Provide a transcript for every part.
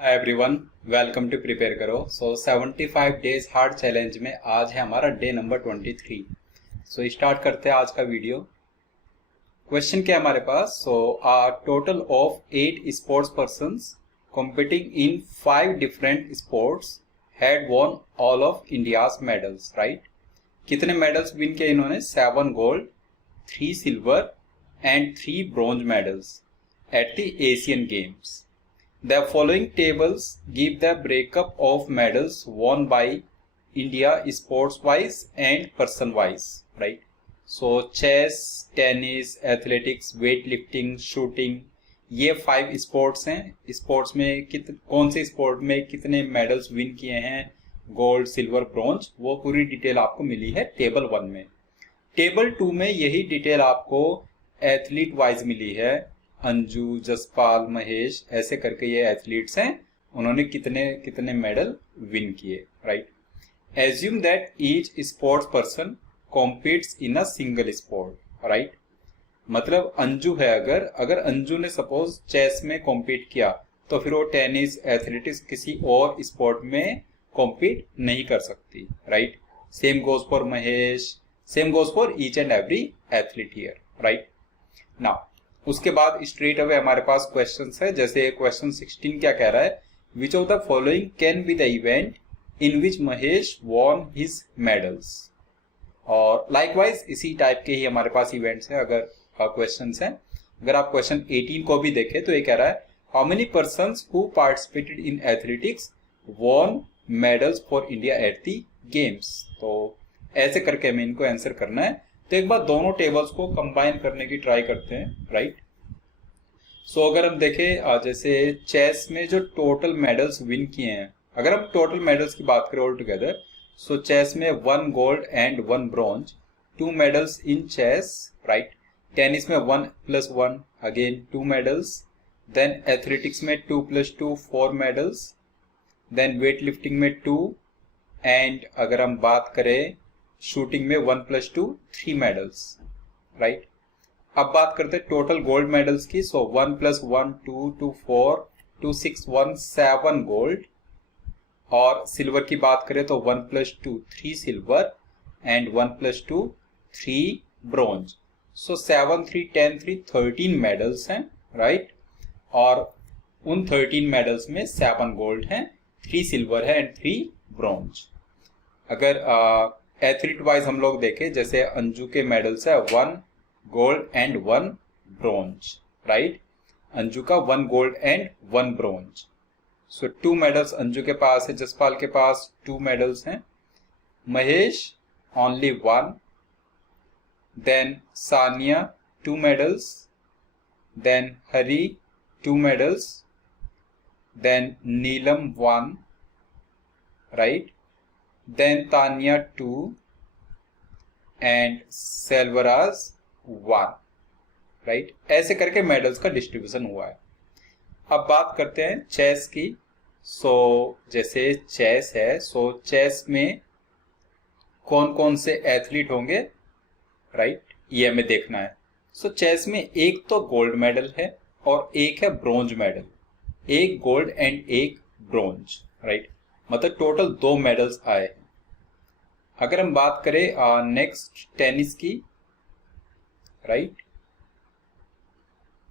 Hi everyone, welcome to prepare करो। 75 days hard challenge में आज है हमारा डे नंबर 23। स्टार्ट करते हैं आज का वीडियो। क्वेश्चन क्या है हमारे पास? A total of 8 sports persons competing in 5 different sports had won all of India's medals, right? कितने मेडल्स विन किए इन्होंने? 7 gold, 3 silver and 3 bronze medals at the Asian games. The following tables give the breakup of medals won by India sports-wise and person-wise, right? So chess, tennis, athletics, weightlifting, shooting, ये 5 sports हैं। Sports में कौन से sport में कितने medals win किए हैं, gold, silver, bronze, वो पूरी डिटेल आपको मिली है टेबल 1 में। टेबल 2 में यही डिटेल आपको एथलीट वाइज मिली है। अंजू, जसपाल, महेश, ऐसे करके ये एथलीट्स हैं, उन्होंने कितने कितने मेडल विन किए, right? Assume that each sports person competes in a single sport, right? मतलब अंजू है, अगर अंजू ने सपोज चेस में कॉम्पीट किया तो फिर वो टेनिस, एथलेटिक्स, किसी और स्पोर्ट में कॉम्पीट नहीं कर सकती, right? Same goes for Mahesh, same goes for each and every athlete here, right? Now उसके बाद स्ट्रेट अवे हमारे पास क्वेश्चंस है। जैसे क्वेश्चन 16 क्या कह रहा है? Which of the following can be the event in which Mahesh won his medals. और लाइकवाइज इसी टाइप के ही हमारे पास इवेंट्स है, अगर क्वेश्चंस हैं। अगर आप क्वेश्चन 18 को भी देखें तो ये कह रहा है how many persons who participated in athletics won medals for India at the games. तो ऐसे करके हमें इनको आंसर करना है। तो एक बार दोनों टेबल्स को कंबाइन करने की ट्राई करते हैं, राइट? अगर हम देखें जैसे चेस में जो टोटल मेडल्स विन किए हैं, अगर हम टोटल मेडल्स की बात करें ऑल टुगेदर, चेस में 1 gold and 1 bronze, 2 medals in chess, right? Tennis में 1 + 1 अगेन 2 मेडल्स, देन एथलेटिक्स में 2 + 2 4 मेडल्स, देन वेट लिफ्टिंग में 2, एंड अगर हम बात करें शूटिंग में 1 + 2 3 मेडल्स, राइट? अब बात करते हैं टोटल गोल्ड मेडल्स की। 1 + 1 2 2 4 2 6 1 7 गोल्ड, और सिल्वर की बात करें तो 1 + 2 3 सिल्वर एंड 1 + 2 3 ब्रॉन्ज। 7 3 10 3 13 मेडल्स हैं, राइट? और उन 13 मेडल्स में 7 गोल्ड हैं, 3 सिल्वर है एंड 3 ब्रॉन्ज। अगर एथलीट वाइज हम लोग देखें, जैसे अंजू के मेडल्स है 1 gold and 1 bronze, right? Anju का 1 gold and 1 bronze. 2 medals Anju के पास है, जसपाल के पास 2 मेडल्स हैं, Mahesh only 1, then Sania 2 medals, then Hari 2 medals, then Neelam 1, right? then Tanya 2 and Selvaraz 1, right? ऐसे करके मेडल्स का डिस्ट्रीब्यूशन हुआ है। अब बात करते हैं चेस की। जैसे चेस है, चेस में कौन कौन से एथलीट होंगे, राइट? ये हमें देखना है। चेस में एक तो गोल्ड मेडल है और एक है ब्रॉन्ज मेडल, एक गोल्ड एंड एक ब्रॉन्ज, राइट? मतलब टोटल 2 मेडल्स आए हैं। अगर हम बात करें नेक्स्ट टेनिस की, राइट?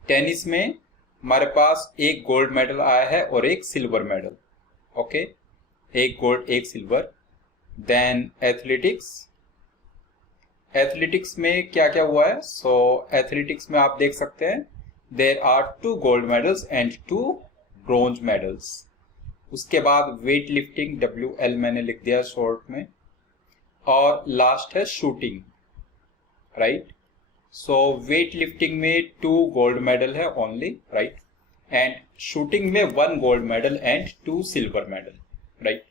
टेनिस में हमारे पास एक गोल्ड मेडल आया है और एक सिल्वर मेडल, ओके? एक गोल्ड एक सिल्वर। देन एथलेटिक्स में क्या क्या हुआ है? एथलेटिक्स में आप देख सकते हैं there are 2 gold medals and 2 bronze medals. उसके बाद वेट लिफ्टिंग, WL मैंने लिख दिया शॉर्ट में, और लास्ट है शूटिंग, राइट? वेट लिफ्टिंग में 2 गोल्ड मेडल है ओनली, राइट? एंड शूटिंग में 1 gold medal and 2 silver medal, right?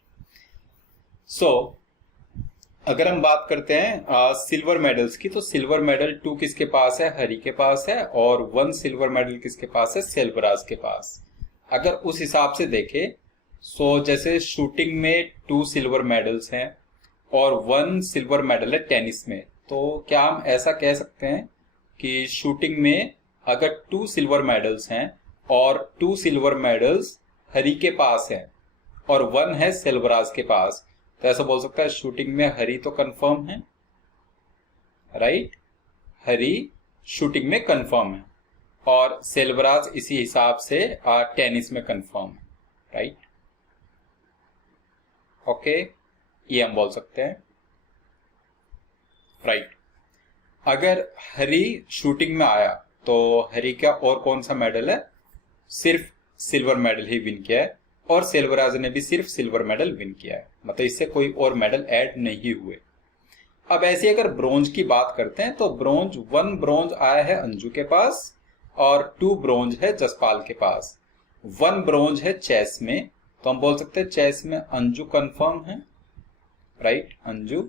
अगर हम बात करते हैं सिल्वर मेडल्स की, तो सिल्वर मेडल 2 किसके पास है? हरी के पास है, और 1 सिल्वर मेडल किसके पास है? सेल्वराज के पास। अगर उस हिसाब से देखें, जैसे शूटिंग में 2 सिल्वर मेडल्स हैं और 1 सिल्वर मेडल है टेनिस में, तो क्या हम ऐसा कह सकते हैं कि शूटिंग में अगर 2 सिल्वर मेडल्स हैं और 2 सिल्वर मेडल्स हरी के पास है और 1 है सेल्वराज के पास, तो ऐसा बोल सकता है शूटिंग में हरी तो कंफर्म है, राइट। हरी शूटिंग में कंफर्म है और सेल्वराज इसी हिसाब से टेनिस में कंफर्म है, राइट। ओके, ये हम बोल सकते हैं, राइट। अगर हरी शूटिंग में आया तो हरी का और कौन सा मेडल है, सिर्फ सिल्वर मेडल ही विन किया है और सेल्वराज ने भी सिर्फ सिल्वर मेडल विन किया है, मतलब इससे कोई और मेडल ऐड नहीं हुए। अब ऐसे अगर ब्रोंज की बात करते हैं तो ब्रोंज 1 ब्रोंज आया है अंजू के पास और 2 ब्रोंज है जसपाल के पास। 1 ब्रोंज है चेस में, तो हम बोल सकते हैं चेस में अंजू कंफर्म है, राइट, अंजू।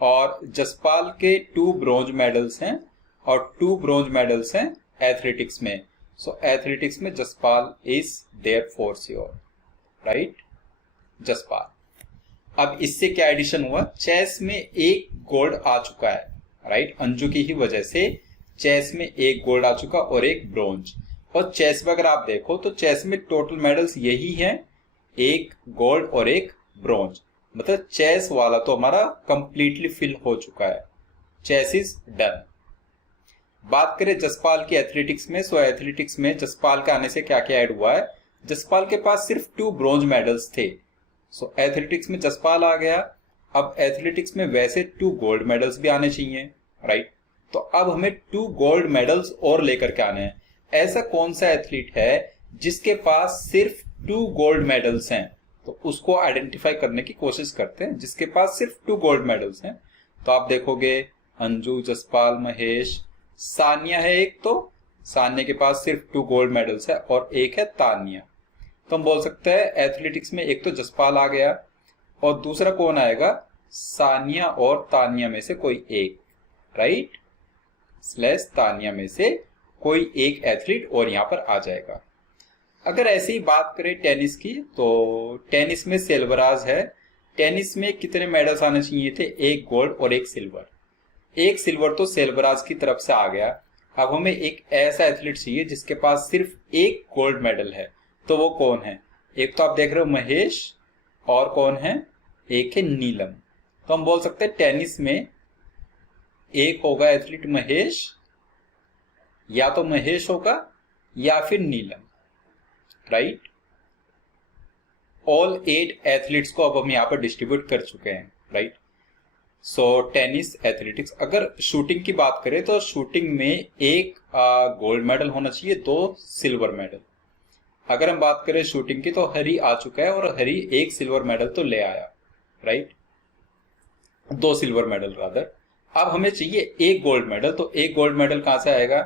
और जसपाल के 2 ब्रोंज मेडल्स हैं और 2 ब्रोंज मेडल्स हैं एथलेटिक्स में, सो एथलेटिक्स में Jaspal is there for sure, right, Jaspal. अब इससे क्या एडिशन हुआ, चेस में 1 गोल्ड आ चुका है, राइट, अंजू की ही वजह से चेस में 1 गोल्ड आ चुका और 1 ब्रोंज। और चेस में अगर आप देखो तो चेस में टोटल मेडल्स यही हैं, 1 गोल्ड और 1 ब्रोंज, मतलब चेस वाला तो हमारा कंप्लीटली फिल हो चुका है, चेस इज डन। बात करें जसपाल की एथलेटिक्स में, सो एथलेटिक्स में जसपाल के आने से क्या क्या ऐड हुआ है, जसपाल के पास सिर्फ 2 ब्रोंज मेडल्स थे, सो एथलेटिक्स में जसपाल आ गया। अब एथलेटिक्स में वैसे 2 गोल्ड मेडल्स भी आने चाहिए, राइट, तो अब हमें 2 गोल्ड मेडल्स और लेकर के आने हैं। ऐसा कौन सा एथलीट है जिसके पास सिर्फ 2 गोल्ड मेडल्स हैं, तो उसको आइडेंटिफाई करने की कोशिश करते हैं जिसके पास सिर्फ 2 गोल्ड मेडल्स हैं। तो आप देखोगे अंजू, जसपाल, महेश, सानिया है एक, तो सानिया के पास सिर्फ 2 गोल्ड मेडल्स है और एक है तानिया। तो हम बोल सकते हैं एथलेटिक्स में एक तो जसपाल आ गया और दूसरा कौन आएगा, सानिया और तानिया में से कोई एक, राइट, स्लैश तानिया में से कोई एक एथलीट और यहां पर आ जाएगा। अगर ऐसी ही बात करें टेनिस की, तो टेनिस में सेल्वराज है, टेनिस में कितने मेडल्स आने चाहिए थे, 1 गोल्ड और 1 सिल्वर। 1 सिल्वर तो सेल्वराज की तरफ से आ गया। अब हमें एक ऐसा एथलीट चाहिए जिसके पास सिर्फ 1 गोल्ड मेडल है, तो वो कौन है, एक तो आप देख रहे हो महेश और कौन है, एक है नीलम। तो हम बोल सकते हैं टेनिस में एक होगा एथलीट महेश, या तो महेश होगा या फिर नीलम, राइट। ऑल 8 एथलीट्स को अब हम यहां पर डिस्ट्रीब्यूट कर चुके हैं, राइट। सो टेनिस, एथलेटिक्स। अगर शूटिंग की बात करें तो शूटिंग में 1 गोल्ड मेडल होना चाहिए, 2 सिल्वर मेडल। अगर हम बात करें शूटिंग की तो हरी आ चुका है और हरी 1 सिल्वर मेडल तो ले आया, राइट, 2 सिल्वर मेडल रादर। अब हमें चाहिए 1 गोल्ड मेडल, तो 1 गोल्ड मेडल कहां से आएगा,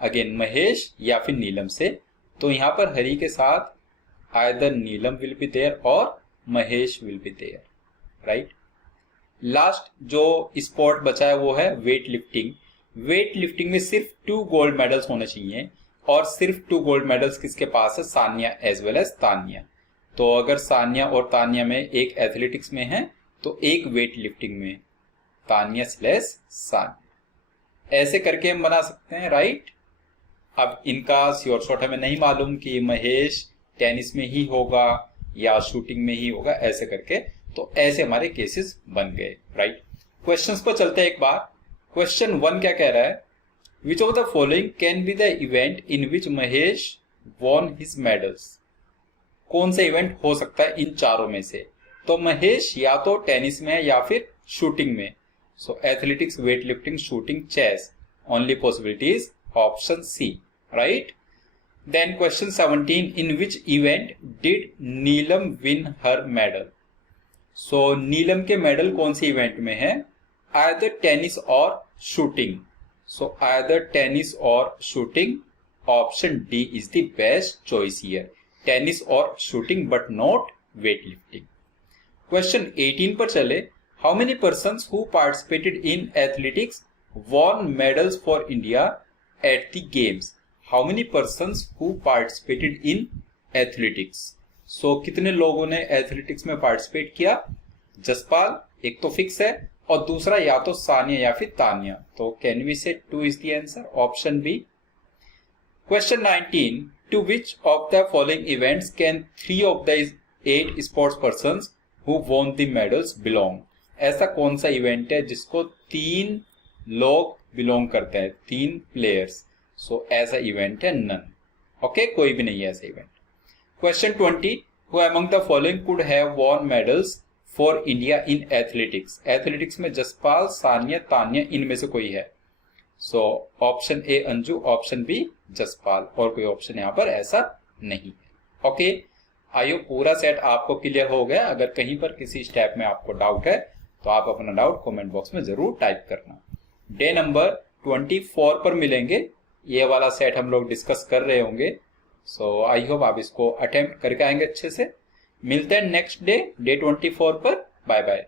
अगेन महेश या फिर नीलम से। तो यहां पर हरी के साथ either Neelam will be there और Mahesh will be there, right. Last जो स्पोर्ट बचा है वो है वेट लिफ्टिंग। वेट लिफ्टिंग में सिर्फ 2 गोल्ड मेडल्स होने चाहिए और सिर्फ 2 गोल्ड मेडल्स किसके पास है, Sania as well as Tania. तो अगर सानिया और तानिया में एक एथलेटिक्स में है तो एक वेट लिफ्टिंग में, तानिया स्लैश सानिया, ऐसे करके हम बना सकते हैं, राइट। अब इनका श्योर शॉट हमें नहीं मालूम कि महेश टेनिस में ही होगा या शूटिंग में ही होगा, ऐसे करके, तो ऐसे हमारे केसेस बन गए, राइट। क्वेश्चंस पर चलते हैं एक बार। क्वेश्चन 1 क्या कह रहा है, which of the following can be the event in which Mahesh won his medals. कौन सा इवेंट हो सकता है इन चारों में से, तो महेश या तो टेनिस में है या फिर शूटिंग में। So athletics, weight lifting, shooting, chess, only possibility is option C, right. Then question 17, in which event did Neelam win her medal. So Neelam के मेडल कौन से इवेंट में है, आइदर टेनिस और शूटिंग। सो आइदर टेनिस और shooting, option D is the best choice here, tennis और shooting but not weight lifting. Question 18 पर चले, how many persons who participated in athletics won medals for India at the games. How many persons who participated in athletics. So कितने लोगों ने athletics में participate किया, जसपाल एक तो फिक्स है और दूसरा या तो सानिया या फिर तानिया, तो can we say 2 is the answer, option B. Question 19, to which of the following events can 3 of the 8 sports persons who won the medals belong? ऐसा कौन सा इवेंट है जिसको 3 लोग बिलोंग करते हैं, 3 प्लेयर्स? सो ऐसा इवेंट है नन। ओके, कोई भी नहीं है ऐसा event. Question 20, who among the following could have won medals for India in athletics? Athletics में जसपाल, सानिया, तान्या, इनमें से कोई है? So option A Anju, option B Jaspal, और कोई ऑप्शन यहाँ पर ऐसा नहीं है। ओके, आइयो पूरा सेट आपको क्लियर हो गया। अगर कहीं पर किसी स्टेप में आपको डाउट है तो आप अपना डाउट कमेंट बॉक्स में जरूर टाइप करना। डे नंबर 24 पर मिलेंगे, ये वाला सेट हम लोग डिस्कस कर रहे होंगे। सो आई होप आप इसको अटेम्प्ट करके आएंगे अच्छे से। मिलते हैं नेक्स्ट डे 24 पर। Bye bye.